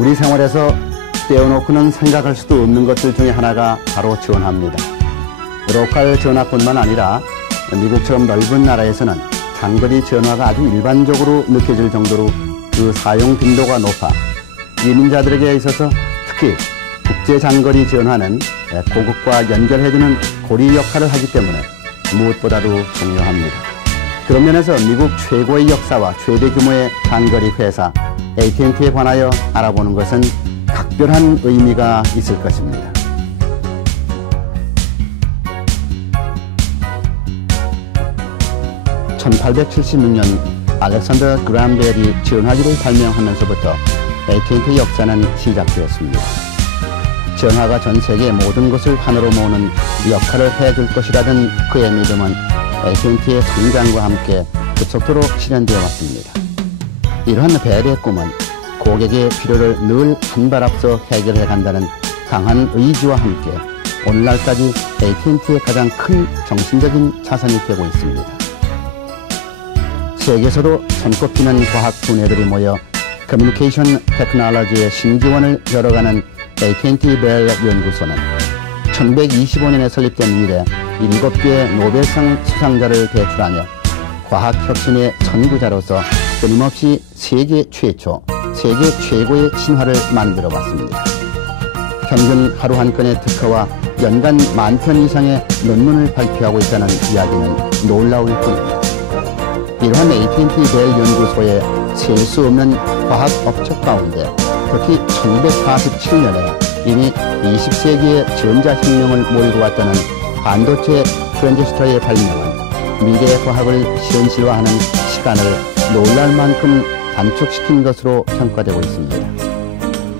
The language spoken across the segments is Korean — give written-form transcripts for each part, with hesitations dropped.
우리 생활에서 떼어놓고는 생각할 수도 없는 것들 중에 하나가 바로 전화입니다. 로컬 전화뿐만 아니라 미국처럼 넓은 나라에서는 장거리 전화가 아주 일반적으로 느껴질 정도로 그 사용 빈도가 높아 이민자들에게 있어서 특히 국제 장거리 전화는 고국과 연결해주는 고리 역할을 하기 때문에 무엇보다도 중요합니다. 그런 면에서 미국 최고의 역사와 최대 규모의 장거리 회사 AT&T에 관하여 알아보는 것은 각별한 의미가 있을 것입니다. (1876년) 알렉산더 그램 벨이 전화기를 발명하면서부터 AT&T 역사는 시작되었습니다. 전화가 전 세계 모든 것을 하나로 모으는 역할을 해줄 것이라던 그의 믿음은 AT&T의 성장과 함께 급속도로 실현되어 왔습니다. 이러한 벨의 꿈은 고객의 필요를 늘 한 발 앞서 해결해 간다는 강한 의지와 함께 오늘날까지 AT&T의 가장 큰 정신적인 자산이 되고 있습니다. 세계에서도 손꼽히는 과학 두뇌들이 모여 커뮤니케이션 테크놀로지의 신기원을 열어가는 AT&T 벨 연구소는 1125년에 설립된 이래 7개의 노벨상 수상자를 배출하며 과학혁신의 선구자로서 끊임없이 세계 최초, 세계 최고의 신화를 만들어왔습니다. 평균 하루 한 건의 특허와 연간 10,000편 이상의 논문을 발표하고 있다는 이야기는 놀라울 뿐입니다. 이러한 AT&T 벨 연구소의 셀 수 없는 과학 업적 가운데 특히 1947년에 이미 20세기의 전자혁명을 몰고 왔다는 반도체 트랜지스터의 발명은 미래의 과학을 현실화하는 시간을 놀랄 만큼 단축시킨 것으로 평가되고 있습니다.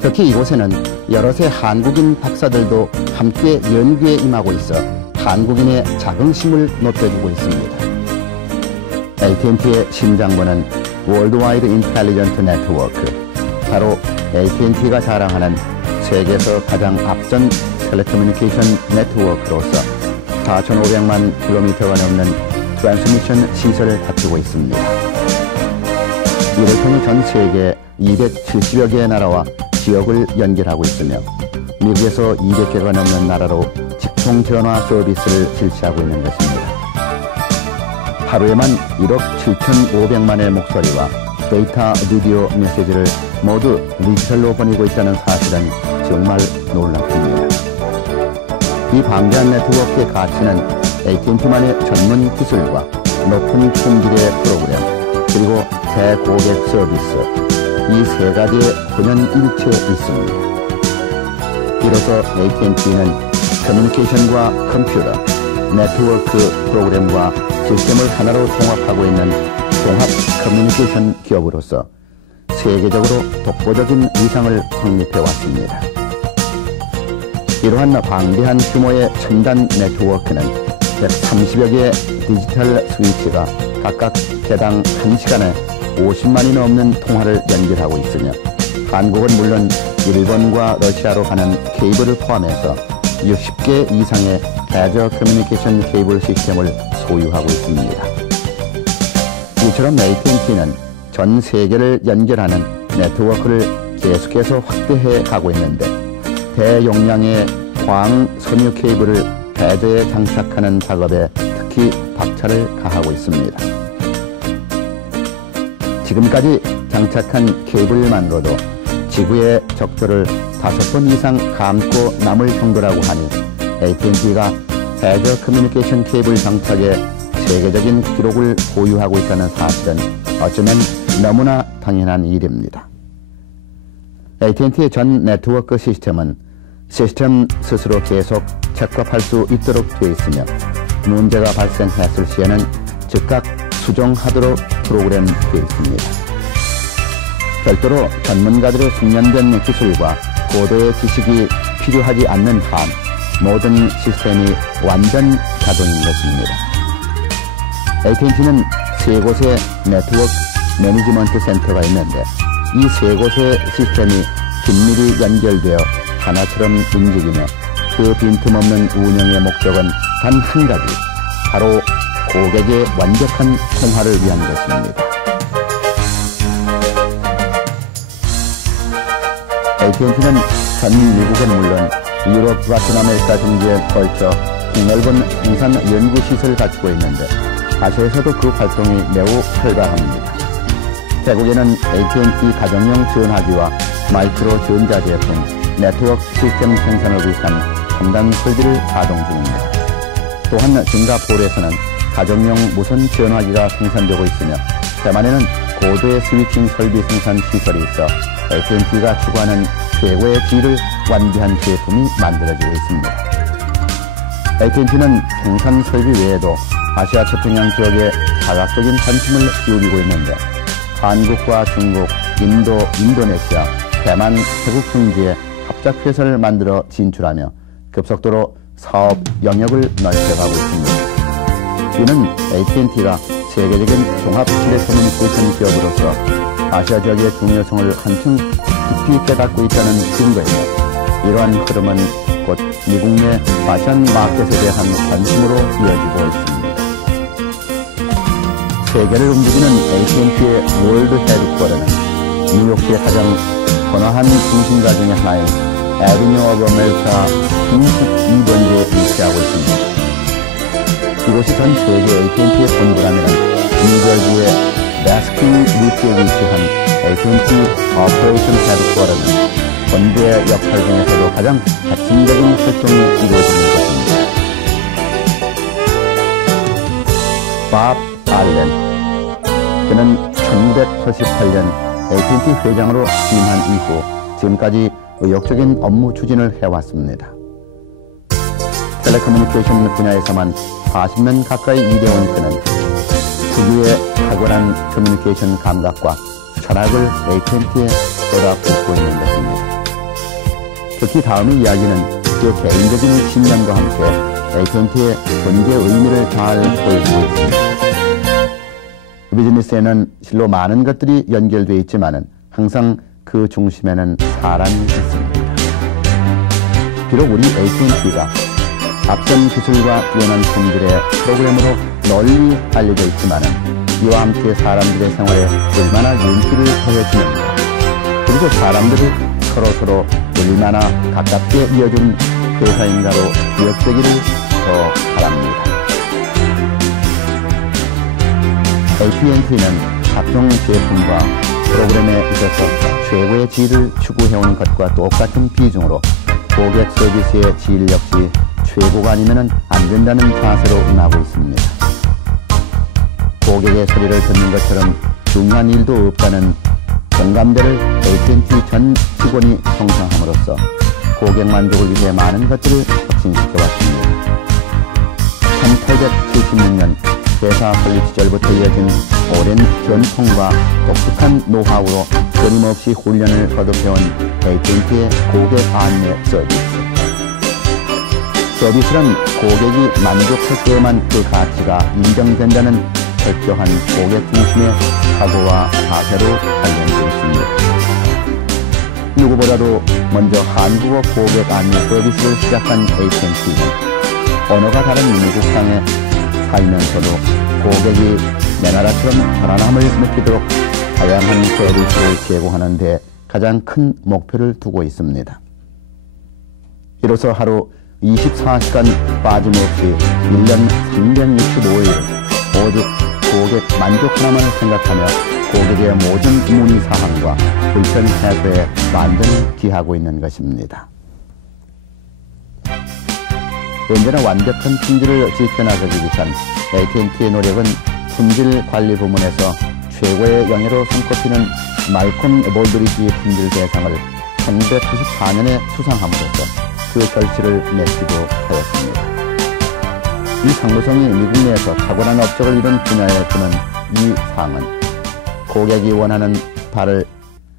특히 이곳에는 여럿의 한국인 박사들도 함께 연구에 임하고 있어 한국인의 자긍심을 높여주고 있습니다. AT&T의 심장부는 월드와이드 인텔리전트 네트워크, 바로 AT&T가 자랑하는 세계에서 가장 앞선 텔레커뮤니케이션 네트워크로서 4,500만 킬로미터가 넘는 트랜스미션 시설을 갖추고 있습니다. 이를 통해 전 세계 270여 개의 나라와 지역을 연결하고 있으며 미국에서 200개가 넘는 나라로 직통 전화 서비스를 실시하고 있는 것입니다. 하루에만 1억 7,500만의 목소리와 데이터 비디오 메시지를 모두 디지털로 보내고 있다는 사실은 정말 놀랍습니다. 이 방대한 네트워크의 가치는 AT&T만의 전문 기술과 높은 품질의 프로그램, 그리고 대고객 서비스, 이 세 가지의 혼연일체에 있습니다. 이로써 AT&T는 커뮤니케이션과 컴퓨터, 네트워크 프로그램과 시스템을 하나로 통합하고 있는 종합 커뮤니케이션 기업으로서 세계적으로 독보적인 위상을 확립해왔습니다. 이러한 방대한 규모의 첨단 네트워크는 130여 개의 디지털 스위치가 각각 개당 1시간에 50만이 넘는 통화를 연결하고 있으며 한국은 물론 일본과 러시아로 가는 케이블을 포함해서 60개 이상의 대저 커뮤니케이션 케이블 시스템을 소유하고 있습니다. 이처럼 AT&T는 전 세계를 연결하는 네트워크를 계속해서 확대해 가고 있는데 대용량의 광 섬유 케이블을 대저에 장착하는 작업에 특히 박차를 가하고 있습니다. 지금까지 장착한 케이블만으로도 지구의 적도를 5번 이상 감고 남을 정도라고 하니 AT&T가 대저 커뮤니케이션 케이블 장착에 세계적인 기록을 보유하고 있다는 사실은 어쩌면 너무나 당연한 일입니다. AT&T의 전 네트워크 시스템은 시스템 스스로 계속 재값할 수 있도록 되어 있으며 문제가 발생했을 시에는 즉각 수정하도록 프로그램되어 있습니다. 별도로 전문가들의 숙련된 기술과 고도의 지식이 필요하지 않는 한 모든 시스템이 완전 자동인 것입니다. AT&T는 3곳의 네트워크 매니지먼트 센터가 있는데 이 3곳의 시스템이 긴밀히 연결되어 하나처럼 움직이며 그 빈틈없는 운영의 목적은 단 한 가지, 바로 고객의 완벽한 통화를 위한 것입니다. AT&T는 전 미국은 물론 유럽과 남아메리카 등지에 걸쳐 넓은 생산 연구시설을 갖추고 있는데 아시아에서도 그 활동이 매우 활발합니다. 태국에는 AT&T 가정용 전화기와 마이크로 전자제품, 네트워크 시스템 생산을 위한 첨단 설비를 가동 중입니다. 또한 싱가포르에서는 가정용 무선 전화기가 생산되고 있으며 대만에는 고도의 스위칭 설비 생산 시설이 있어 AT&T가 추구하는 최고의 질을 완비한 제품이 만들어지고 있습니다. AT&T는 생산 설비 외에도 아시아 태평양 지역에 다각적인 관심을 기울이고 있는데 한국과 중국, 인도, 인도네시아, 대만, 태국 등지에 합작회사를 만들어 진출하며 급속도로 사업 영역을 넓혀가고 있습니다. 이는 AT&T가 세계적인 종합 텔레커뮤니케이션 기업으로서 아시아 지역의 중요성을 한층 깊이 깨닫고 있다는 증거이며 이러한 흐름은 곧 미국 내 아시안 마켓에 대한 관심으로 이어지고 있습니다. 세계를 움직이는 AT&T의 월드 헤드쿼터는 뉴욕시의 가장 번화한 중심가 중의 하나인 애비뉴 오브 아메리카 32번지에 위치하고 있습니다. 이곳이 전 세계 AT&T의 본부라면 뉴저지의 베스킨 루트에 위치한 AT&T 오퍼레이션 헤드쿼터는 본부의 역할 중에서도 가장 핵심적인 활동이 이루어지는 것입니다. 밥 알렌. 그는 1988년 AT&T 회장으로 취임한 이후 지금까지 의욕적인 업무 추진을 해왔습니다. 텔레커뮤니케이션 분야에서만 40년 가까이 일해온 그는 특유의 탁월한 커뮤니케이션 감각과 철학을 AT&T에 쏟아붓고 있는 것입니다. 특히 다음의 이야기는 그 개인적인 신념과 함께 AT&T의 존재 의미를 잘 보여주고 있습니다. 비즈니스에는 실로 많은 것들이 연결되어 있지만 항상 그 중심에는 사람이 있습니다. 비록 우리 AT&T가 앞선 기술과 뛰어난 품질의 프로그램으로 널리 알려져 있지만 이와 함께 사람들의 생활에 얼마나 윤기를 더해주는가, 그리고 사람들이 서로 얼마나 가깝게 이어준 회사인가로 기억되기를 더 바랍니다. AT&T는 각종 제품과 프로그램에 있어서 최고의 질을 추구해온 것과 똑같은 비중으로 고객 서비스의 질 역시 최고가 아니면 안 된다는 자세로 임하고 있습니다. 고객의 소리를 듣는 것처럼 중요한 일도 없다는 공감대를 AT&T 전 직원이 형성함으로써 고객 만족을 위해 많은 것들을 혁신시켜왔습니다. 1876년 회사 설립 시절부터 이어진 오랜 전통과 독특한 노하우로 끊임없이 훈련을 거듭해온 AT&T의 고객 안내 서비스. 서비스란 고객이 만족할 때에만 그 가치가 인정된다는 철저한 고객 중심의 사고와 자세로 관련되어 있습니다. 누구보다도 먼저 한국어 고객 안내 서비스를 시작한 AT&T는 언어가 다른 미국 땅에 살면서도 고객이 내 나라처럼 편안함을 느끼도록 다양한 서비스를 제공하는 데 가장 큰 목표를 두고 있습니다. 이로써 하루 24시간 빠짐없이 1년 365일 오직 고객 만족 하나만을 생각하며 고객의 모든 문의사항과 불편 해소에 만전을 기하고 있는 것입니다. 언제나 완벽한 품질을 지켜나가기 위한 AT&T의 노력은 품질 관리 부문에서 최고의 영예로 손꼽히는 말콤 볼드리지 품질 대상을 1994년에 수상함으로써 그 결실을 맺기도 하였습니다. 이 상무성이 미국 내에서 탁월한 업적을 이룬 분야에 주는 이 상은 고객이 원하는 바를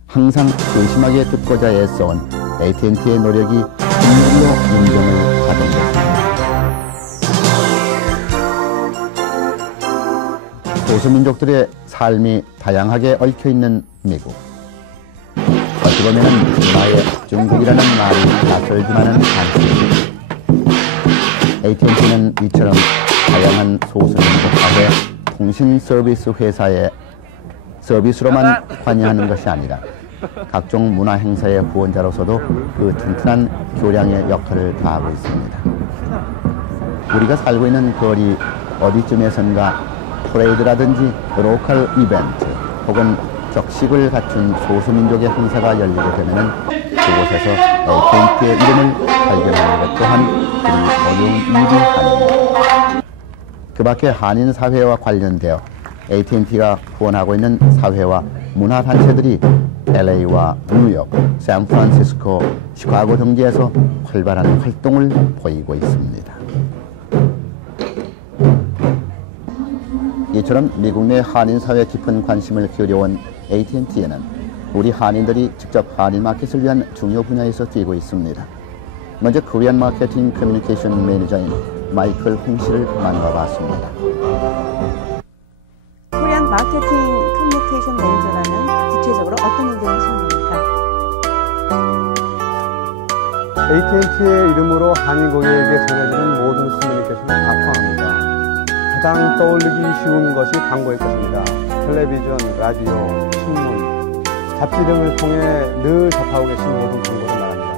항상 조심하게 듣고자 애써온 AT&T의 노력이 국민으로 인정을 받은 것입니다. 소수민족들의 삶이 다양하게 얽혀있는 미국. 어찌 보면 나의 중국이라는 말이 낯설지만은 않습니다. AT&T는 이처럼 다양한 소수민족 사회 통신 서비스 회사의 서비스로만 관여하는 것이 아니라 각종 문화 행사의 후원자로서도 그 튼튼한 교량의 역할을 다하고 있습니다. 우리가 살고 있는 거리 어디쯤에선가 퍼레이드라든지 로컬 이벤트 혹은 격식을 갖춘 소수민족의 행사가 열리게 되면 그곳에서 AT&T의 이름을 발견하는 것 또한 그리 어려운 일이 아닙니다. 그 밖에 한인 사회와 관련되어 AT&T가 후원하고 있는 사회와 문화단체들이 LA와 뉴욕, 샌프란시스코, 시카고 등지에서 활발한 활동을 보이고 있습니다. 이처럼 미국 내 한인 사회에 깊은 관심을 기울여온 AT&T에는 우리 한인들이 직접 한인 마켓을 위한 중요 분야에서 뛰고 있습니다. 먼저 코리안 마케팅 커뮤니케이션 매니저인 마이클 홍 씨를 만나봤습니다. 코리안 마케팅 커뮤니케이션 매니저라는 구체적으로 어떤 일들을 하시는 겁니까? AT&T의 이름으로 한인 고객에게 전해지는 모든 커뮤니케이션을 다 포함합니다. 가장 떠올리기 쉬운 것이 광고일 것입니다. 텔레비전, 라디오, 신문, 잡지 등을 통해 늘 접하고 계신 모든 광고를 말합니다.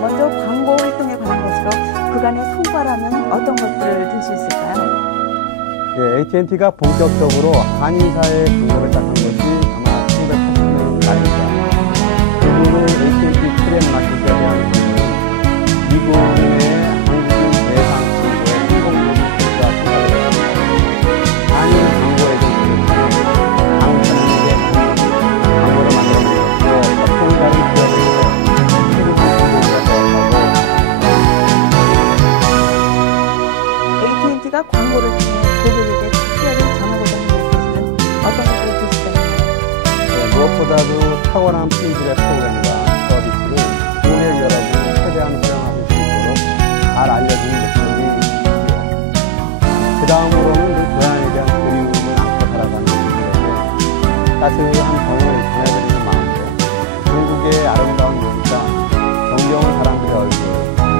먼저 광고 활동에 관한 것으로 그간의 성과라면 어떤 것들을 들 수 있을까요? 예, AT&T가 본격적으로 한인사회의 광고를 시작한 것이 아마 1980년 말입니다. 그분은 AT&T 코리안 마켓에 대한 광고는 미국 내 한국인 대상 광고의 성공률이 크기가 생각되었습니다. 한인 광고 에이전트를 통해 한국 사람에게 광고를 만들어내었고 어떤 다른 기업으로 세계적 광고가 되었다고 AT&T가 광고를 통해 고객에게 특별히 전하고자 하는 메시지는 어떤 것들을 들 수 있을까요? 무엇보다도 탁월한 품질의 프로그램과 서비스를 고객 여러분이 최대한 활용하실 수 있도록 잘 알려주는 목적이 있고요. 그 다음으로는 그 고향에 대한 그리움을 안고 살아가는 분들에게 따스한 정을 전해드리는 마음으로 한국의 아름다운 문자, 정겨운 사람들의 얼굴,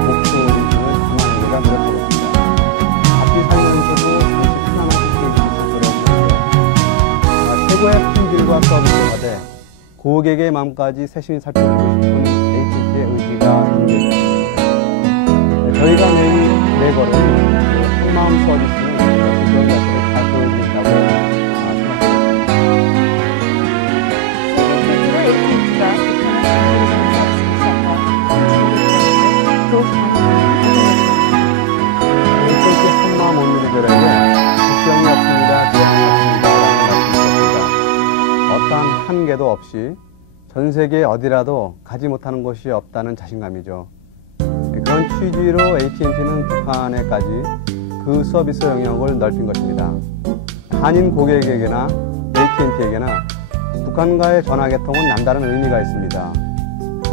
목소리 등을 담아내기가 노력하고 있습니다. 바삐 살면서도 잠시 편안하게 즐길 수 있도록 노력하고요. 최고의 품질과 서비스가 돼 고객의 마음까지 세심히 살펴보고 싶은 AT&T의 의지가 담겨있습니다. 저희가 내걸은 한마음 서비스는 그런 것들을 잘 보여드린다고 생각합니다. 세계 최초로 AT&T가 AT&T 한마음 온 유저들에게 걱정이 없습니다, 제한이 없습니다 라는 말씀드렸습니다. 어떠한 한계도 없이 전 세계 어디라도 가지 못하는 곳이 없다는 자신감이죠. 그런 취지로 AT&T는 북한에까지 그 서비스 영역을 넓힌 것입니다. 한인 고객에게나 AT&T에게나 북한과의 전화개통은 남다른 의미가 있습니다.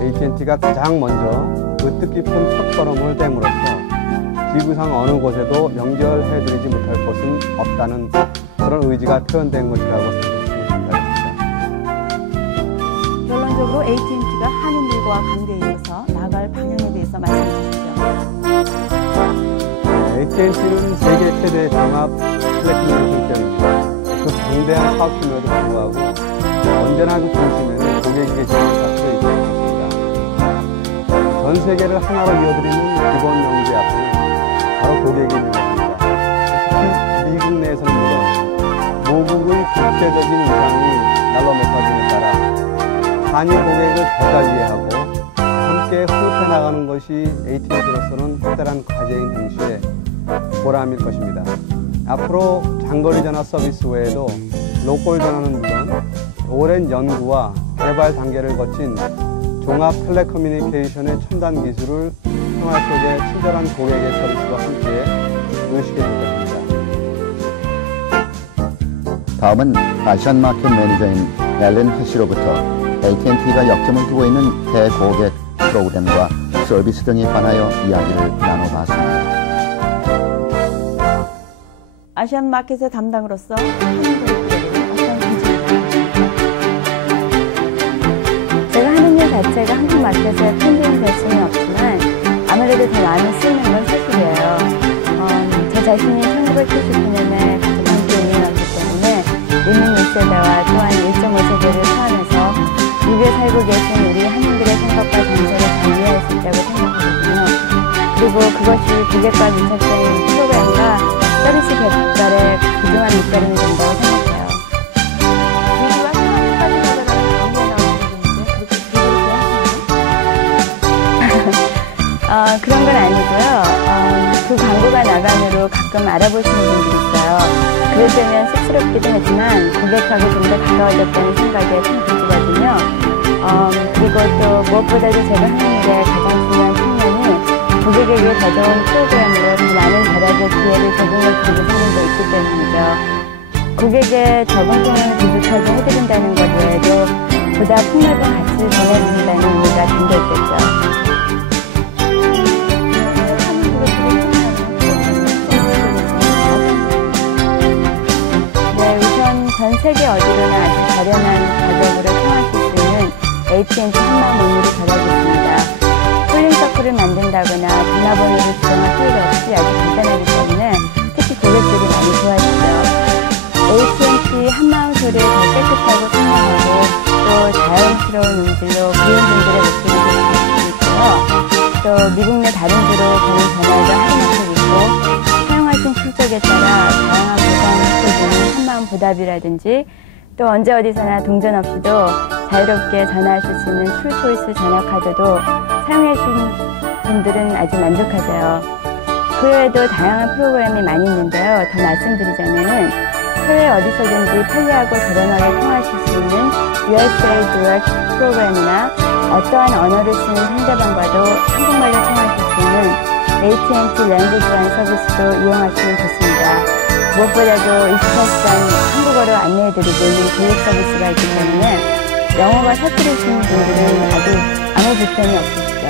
AT&T가 가장 먼저 그 뜻깊은 첫걸음을 뗍으로써 지구상 어느 곳에도 연결해드리지 못할 곳은 없다는 그런 의지가 표현된 것이라고 생각했습니다. 결론적으로 AT&T가 한인들과 관계에 이어서 나아갈 방향에 대해서 말씀해 주시죠. AT&T는 세계 최대의 종합 텔레커뮤니케이션 기업입니다. 그 방대한 사업 규모에도 불구하고 언제나 그 중심에는 고객이 계시는 가치가 있고 있습니다. 전 세계를 하나로 이어드리는 기본 명제 앞에는 바로 고객이 있는 것입니다. 특히 미국 내에서는 물론 모국의 국제적인 위상이 날로 높아짐에 따라 한인 고객을 더 잘 이해하고 함께 호흡해 나가는 것이 AT&T로서는 특별한 과제인 동시에 보람일 것입니다. 앞으로 장거리 전화 서비스 외에도 로컬 전화는 물론 오랜 연구와 개발 단계를 거친 종합 텔레커뮤니케이션의 첨단 기술을 생활 속에 친절한 고객의 서비스와 함께 의식해 줄 것입니다. 다음은 아시안 마켓 매니저인 앨런 해시로부터 AT&T가 역점을 두고 있는 대고객 프로그램과 서비스 등에 관하여 이야기를 나눠봤습니다. 아시안 마켓의 담당으로서 한인 고객들에게는 어떤 기준인가요? 제가 하는 일 자체가 한국 마켓에 편중될 수는 없지만 아무래도 더 많이 쓰이는 건 사실이에요. 제 자신이 1979년에 가족 함께 이민왔기 때문에 이민 1세대와 또한 미국에 살고 계신 우리 한인들의 생각과 정서를 정리할 수 있다고 생각하거든요. 그리고 그것이 고객과 밀착된 프로그램과 서비스 개발의 그중한 밑거름이 된다고 생각해요. 미국과 상하이까지 나가는 광고에 나오는 분인데 그렇게 그렇게 하시나요? 그런 건 아니고요. 그 광고가 나간으로 가끔 알아보시는 분들이 있어요. 그럴 때면 쑥스럽기도 하지만 고객하고 좀 더 가까워졌다는 생각에 참 기쁘거든요. 그리고 또 무엇보다도 제가 하는 일의 가장 중요한 측면이 고객에게 더 좋은 프로그램으로 더 많은 결합의 기회를 제공해 드리고 싶은 데 있기 때문이죠. 고객의 적응 경험을 부족하게 해드린다는 것 외에도 보다 폭넓은 가치를 전해드린다는 의미가 담겨 있겠죠. 전 세계 어디로나 아주 저렴한 가격으로 통하실 수 있는 AT&T 한마음 온누리 결합이 있습니다. 콜링서클을 만든다거나 전화번호를 지정할 필요도 없이 아주 간단하기 때문에 특히 고객들이 많이 좋아하시죠. AT&T 한마음 소리를 더 깨끗하고 선명하고 또 자연스러운 음질로 고객분들의 목소리를 들으실 수 있고요. 또 미국 내 다른 주로 되는 전화가 할인하고 있고 사용하신 실적에 따라 다양한 보상을 해주는 한마음 보답이라든지 또 언제 어디서나 동전 없이도 자유롭게 전화하실 수 있는 툴초이스 전화카드도 사용해 주신 분들은 아주 만족하세요. 그 외에도 다양한 프로그램이 많이 있는데요. 더 말씀드리자면은 해외 어디서든지 편리하고 저렴하게 통하실 수 있는 USA Direct 프로그램이나 어떠한 언어를 쓰는 상대방과도 한국말로 통하실 수 있는 AT&T Language Line 서비스도 이용하시면 좋습니다. 무엇보다도 24시간 한국어로 안내해드리고 있는 교육 서비스가 있기 때문에 영어가 서투르신 분들은 아주 아무 불편이 없으시죠.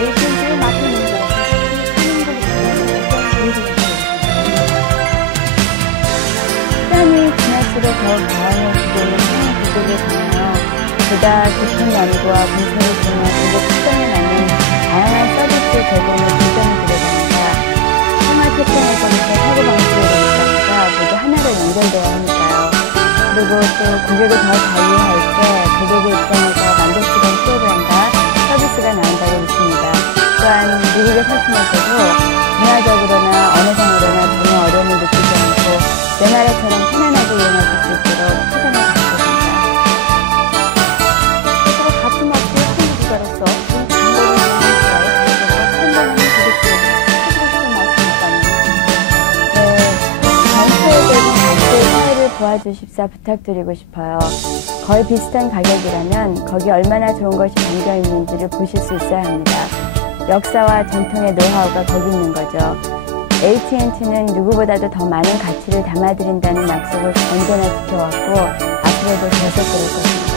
AT&T를 맡은 분들, 시간이 지날수록 더욱 다양해지고 있는 상황 구조를 보며 보다 깊은 연구와 분석을 통해 고객 특성에 맞는 다양한 서비스 제공을 도전을 드려갑니다. 생활 패턴에서부터 사고방식에 이르기까지가 모두 하나로 연결되어야 하니까요. 그리고 또 고객을 더 관리할 때 고객의 입장에서 만족스러운 프로그램과 서비스가 나온다고 믿습니다. 또한 미국에 사시면서도 문화적으로나 언어상으로나 전혀 어려움을 느끼지 않고 내 나라처럼 편안하게 이용하실 수 있도록 최선을 다하겠습니다. 같은 업계의 한국가로서 이 장거리 여행사의 선정하는 고객들에게 해주고 싶은 말씀이 있다면? 전체적인 가치의 사회를 도와주십사 부탁드리고 싶어요. 거의 비슷한 가격이라면 거기 얼마나 좋은 것이 담겨 있는지를 보실 수 있어야 합니다. 역사와 전통의 노하우가 거기 있는 거죠. AT&T는 누구보다도 더 많은 가치를 담아드린다는 약속을 언제나 지켜왔고 앞으로도 계속 그럴 것입니다.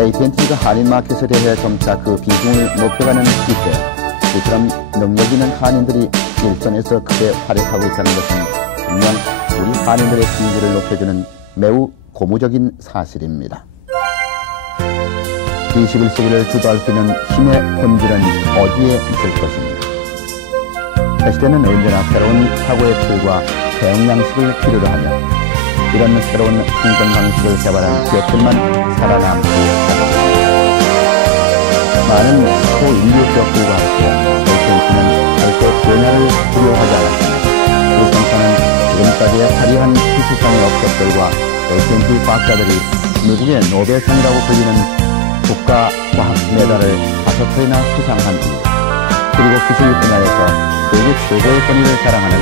AT&T가 한인마켓에 대해 점차 그 비중을 높여가는 시대, 이처럼 능력 있는 한인들이 일선에서 크게 활약하고 있다는 것은 분명 우리 한인들의 승리를 높여주는 매우 고무적인 사실입니다. 21세기를 주도할 수 있는 힘의 본질은 어디에 있을 것입니까? 시대는 언제나 새로운 사고의 틀과 대응 양식을 필요로 하며 이런 새로운 행동 방식을 개발한 기업들만 살아남고 있습니다. 많은 초인류 기업들과 함께 AT&T는 절대 변화를 두려워하지 않았습니다. 그 성과는 지금까지의 화려한 기술상의 업체들과 AT&T 과학자들이 미국의 노벨상이라고 불리는 국가과학 메달을 5회나 수상한 일, 그리고 기술 분야에서 세계 최고의 권위를 자랑하는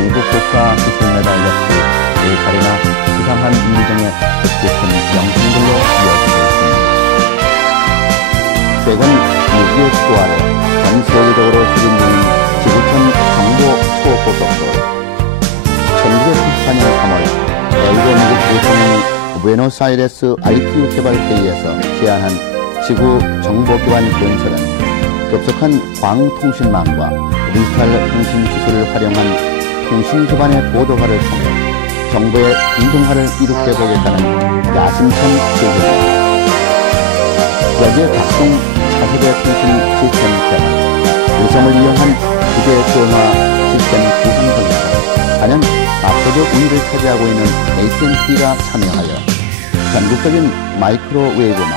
미국 국가기술 메달 역시 4차례나 수상한 일 등의 뜻깊은 영상들로 이어지고 있습니다. 최근 미국의 주도 아래 전 세계적으로 추진 중인 지구촌 정보 초고속도로 1994년 3월 LG 미국 부총리 부에노스아이레스 ITU 개발회의에서 제안한 지구 정보기반 건설은 급속한 광통신망과 디지털 통신 기술을 활용한 통신 기반의 고도화를 통해 정보의 공정화를 이룩해보겠다는 야심찬 계획입니다. 여기에 각종 차세대 통신 시스템 개발, 위성을 이용한 기계 조화 시스템 구성 설계사, 단연 압도적 우위를 차지하고 있는 AT&T가 참여하여 전국적인 마이크로웨이브망,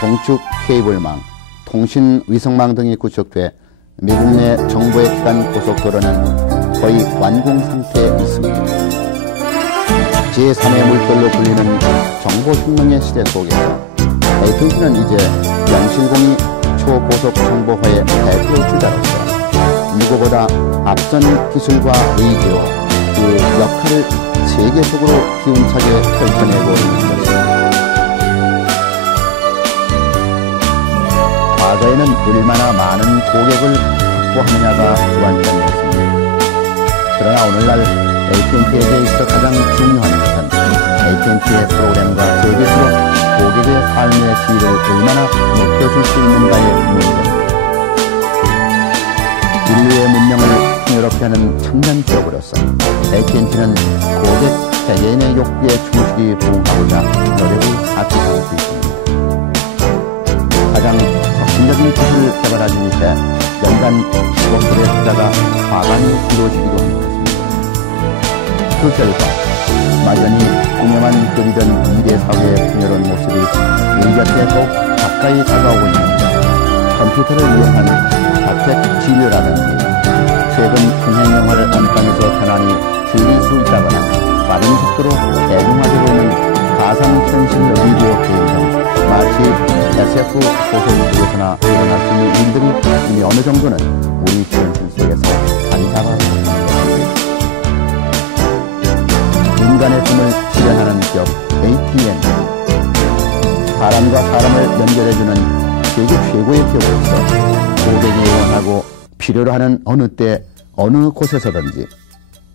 동축 케이블망, 통신 위성망 등이 구축돼 미국 내 정보의 기반 고속도로는 거의 완공 상태에 있습니다. 제3의 물결로 불리는 정보혁명의 시대 속에서 AT&T는 이제 영실공이 초고속 정보화의 대표 주자로서 누구보다 앞선 기술과 의지로 그 역할을 세계적으로 기운차게 펼쳐내고 있는 것입니다. 과거에는 얼마나 많은 고객을 확보하느냐가 주관점이었습니다. 그러나 오늘날 AT&T에게 있어 가장 중요한 것은 AT&T의 프로그램과 서비스로 고객의 삶의 질을 얼마나 높여줄 수 있는가의 문제입니다. 인류의 문명을 풍요롭게 하는 첨단 기업으로서 AT&T는 고객 세계인의 욕구에 충실히 부응하고자 노력을 아끼고 있습니다. 가장 혁신적인 기술을 개발하기 위해 연간 10억불의 투자가 과반이 이루어지기도 하는 것입니다. 그 결과 막연히 공명한 그리던 2대 사회의 풍요로운 모습이 우리 곁에 더욱 가까이 다가오고 있는데 컴퓨터를 이용한 자택 진료라든지 최근 흥행영화를 안방에서 편안히 즐길 수 있다거나 빠른 속도로 대중화되고 있는 가상현실 비디오 게임 등 마치 SF 소설속에서나 일어날 수 있는 일들이 이미 어느 정도는 우리 현실 속에서 자리 잡아가고 있습니다. 인간의 꿈을 실현하는 기업 AT&T, 사람과 사람을 연결해주는 세계 최고의 기업으로서 고객이 원하고 필요로 하는 어느 때 어느 곳에서든지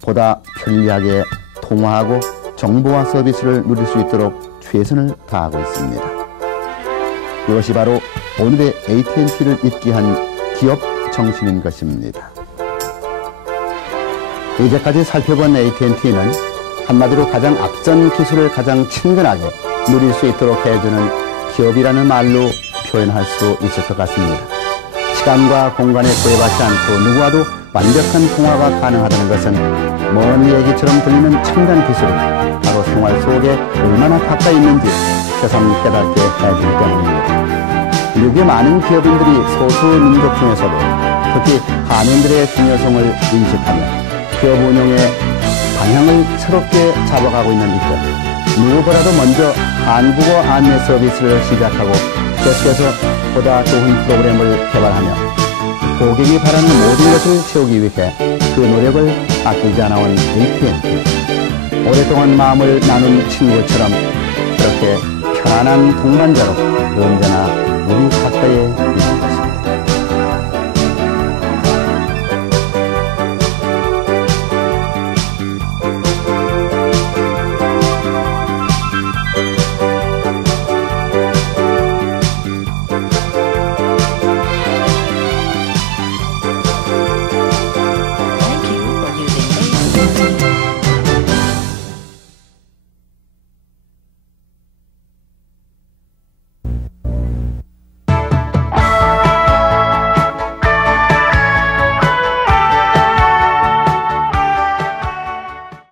보다 편리하게 통화하고 정보와 서비스를 누릴 수 있도록 최선을 다하고 있습니다. 이것이 바로 오늘의 AT&T를 있게 한 기업 정신인 것입니다. 이제까지 살펴본 AT&T는 한마디로 가장 앞선 기술을 가장 친근하게 누릴 수 있도록 해주는 기업이라는 말로 표현할 수 있을 것 같습니다. 시간과 공간에 구애받지 않고 누구와도 완벽한 통화가 가능하다는 것은 먼 얘기처럼 들리는 첨단 기술이 바로 생활 속에 얼마나 가까이 있는지 새삼 깨닫게 해주기 때문입니다. 미국의 많은 기업인들이 소수 민족 중에서도 특히 한인들의 중요성을 인식하며 기업 운영의 방향을 새롭게 잡아가고 있는 이때 누구보다도 먼저 한국어 안내 서비스를 시작하고 계속해서 보다 좋은 프로그램을 개발하며 고객이 바라는 모든 것을 채우기 위해 그 노력을 아끼지 않아온 AT&T. 오랫동안 마음을 나눈 친구처럼 그렇게 편안한 동반자로 언제나 우리 가까이에 있습니다.